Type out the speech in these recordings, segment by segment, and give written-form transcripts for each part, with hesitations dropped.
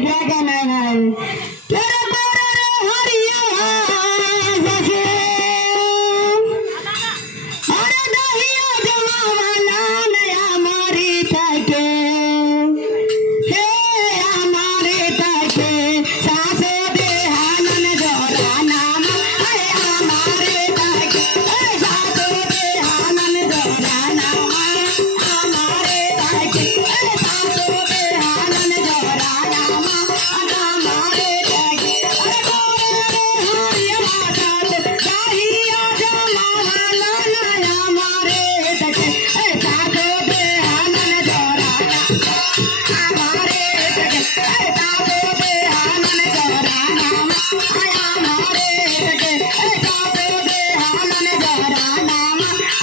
क्या कहना है भाई तेरे बारे हरिया जैसे अरे दहिया जमावाला नया मारी तके हे हमारे तके सासो दे हानन जोरा नाम है हमारे तके सासो दे हानन जोरा नाम हमारे तके सासो दे हानन जोरा नाम हमारे तके अरे गोरे हरिया माता दहिया जमावाला नया मारे तके सासो दे हानन जोरा हमारे तके सासो दे हानन जोरा नाम आया हमारे तके सासो दे हानन जोरा नाम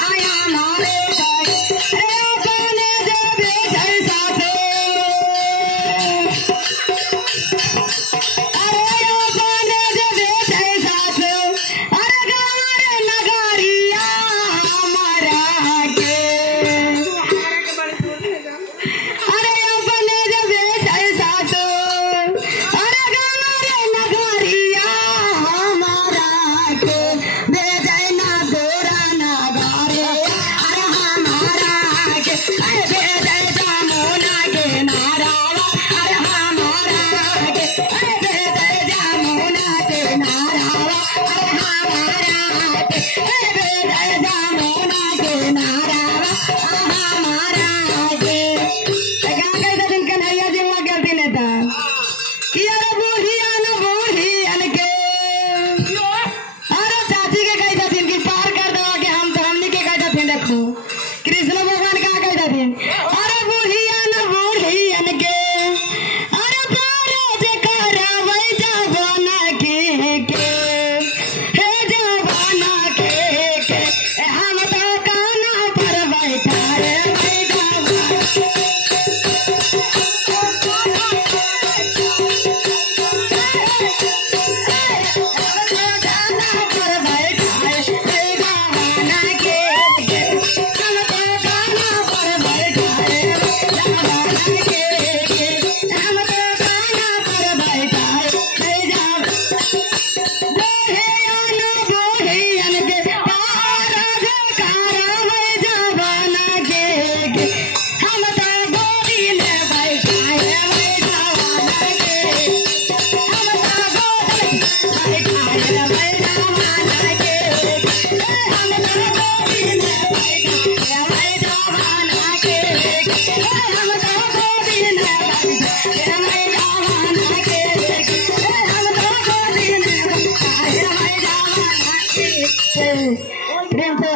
आया हमारे तके अपने देवे जैसा थे अरे अपने देवे जैसा थे अरे गवारे नगरिया हमारा के अरे अपने देवे जैसा थे अरे गवारे नगरिया हमारा के बेजै ना गोरा नगारे अरे हमारा के बेजै जामुना के नारावा अरे हमारा के बेजै जामुना के नारावा अरे हमारा के बेजै जामुना के नारावा हमारा के क्या कहते दिन कन्हैया जी वहाँ कहती नेता कि अरे बूढ़ियन के अरे चाची के कहता थी कि पार कर दो कि हम तो हमनी के कहता थे देखो कृष्ण भगवान का कहता थे अरे बूढ़ियन के अरे पार जे करवै जवान के हे जवान के हम तो काना पर बैठाए प्रेम से